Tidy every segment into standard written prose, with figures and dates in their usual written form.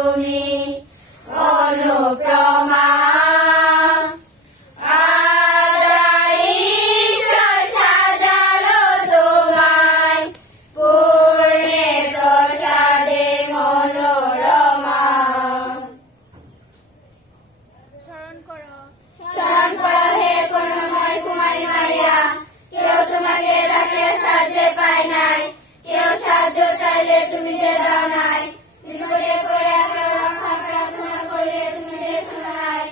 তুমি অনুপ্রমাণ। আদাই ঈশ্বর সাজালো তোমায় পূর্ণে প্রসাদে মনোরমা। স্মরণ করো হে করুণাময় কুমারী মারিয়া, কেউ তোমাকে ডাকে সাহায্যে পায় নাই, কেউ সাহায্য চাইলে তুমি যে দাও নাই। বিপদে পড়ে কেউ রক্ষা প্রার্থনা করলে তুমি যে শোনো নাই।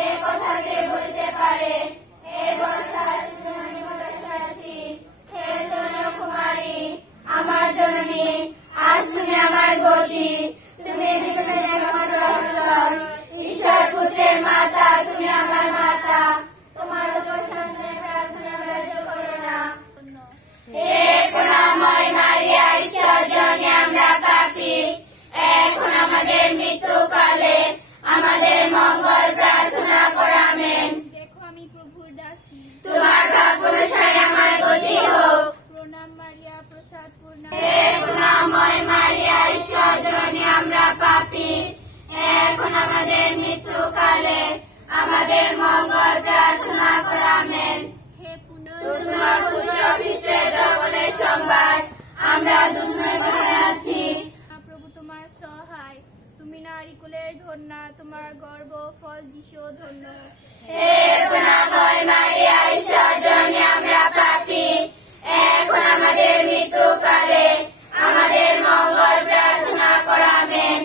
এ কথা কে বলতে পারে? এ বর্ষা তোমার নিকটে আছি। হে কুমারী আমার জননী, আজ তুমি আমার গতি, তুমি আমার আশ্রয়। ঈশ্বর পুত্রের মাতা, তুমি আমার মাতা, তোমার উপর সন্তানের প্রার্থনা গ্রাহ্য করো না। হে করুণাময় মারিয়া, ঈশ্বর জননী আমরা পাপী, এখন আমাদের মৃত্যুকালে আমাদের মঙ্গল প্রার্থনা করো। আমেন। দেখো আমি প্রভুর দাসী, তোমার ভাগ্য অনুসারে আমার গতি হোক। প্রণাম মারিয়া প্রসাদ পূর্ণ। হে করুণাময় মারিয়া, ঈশ্বর জননী আমরা পাপী, এখন আমাদের মৃত্যুকালে আমাদের মঙ্গল প্রার্থনা করো। আমেন। হে পুণ্য তোমার পুত্র খ্রিস্টের জগনের সংবাদ আমরা দুধময় কথায় আছি। প্রভু তোমার সহায়, তুমি নারীকুলের ধন্যা, তোমার গর্ভ ফল যিশু ধন্য। হে করুণাময় মারিয়া, ঈশ্বর জননী আমরা পাপী, এখন আমাদের মৃত্যুকালে আমাদের মঙ্গল প্রার্থনা করো। আমেন।